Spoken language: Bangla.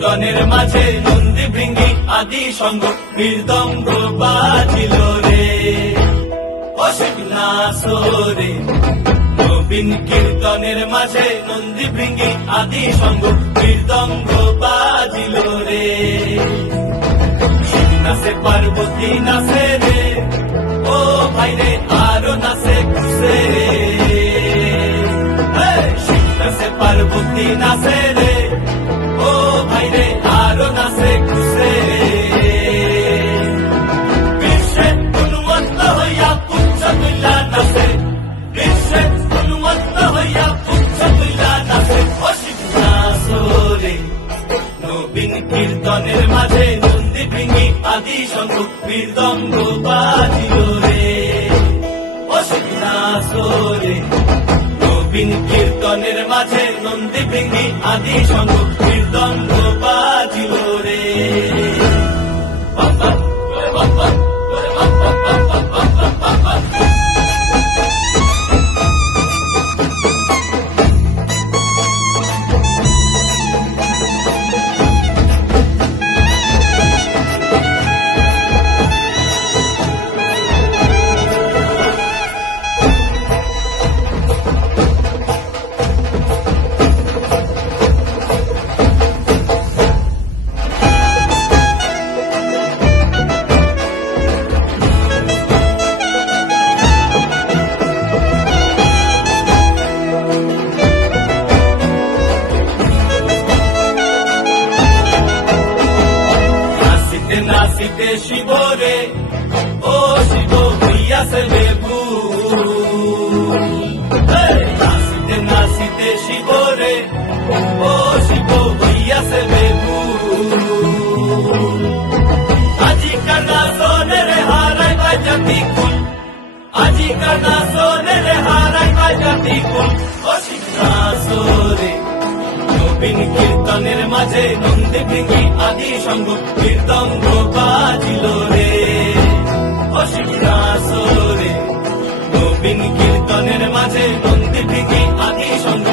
কীর্তনের মাঝে নন্দী ভৃঙ্গি আদি সঙ্গ মৃদঙ্গ বাজিল রে অসিক নাসরে নবীন কীর্তনের মাঝে নন্দী ভৃঙ্গি আদি সঙ্গ মৃদঙ্গ বাজিল রে নাচে পার্বতী নাচে রে ও ভাই রে আরো নাচে খুশে রে নাচে পার্বতী নাচে রে ও ভাই রে আরো নাচে খুশে বিশ্বে উন্মত্ত হইয়া পুচ্ছ তুল্লা নাচে বিশ্বে উন্মত্ত হইয়া পুচ্ছ তুল্লা নাচে অসিক নাচরে নবীন কীর্তনের মাঝে নন্দী ভৃঙ্গি আদি সঙ্গ মৃদঙ্গ বাজিল রে অসিক নাচরে নবীন কীর্তনের মাঝে নন্দী ভৃঙ্গি আদি সঙ্গ মৃদঙ্গ বাজিল রে বাবা বাবা নাচিতে শিব রে ও শিব হইয়াছে লেবু নাচিতে নাচিতে শিব রে ও শিব হইয়াছে লেবু আজিকার নাচনে রে হারাই বাজাতি কুল আজিকার নাচনে রে হারাই বাজাতি কুল অসিক নাচরে নবীন কীর্তনের মাঝে নন্দী ভৃঙ্গি আদি সঙ্গ মৃদঙ্গ বাজিল রে অসিক নাচরে নবীন কীর্তনের মাঝে নন্দী ভৃঙ্গি আদি সঙ্গ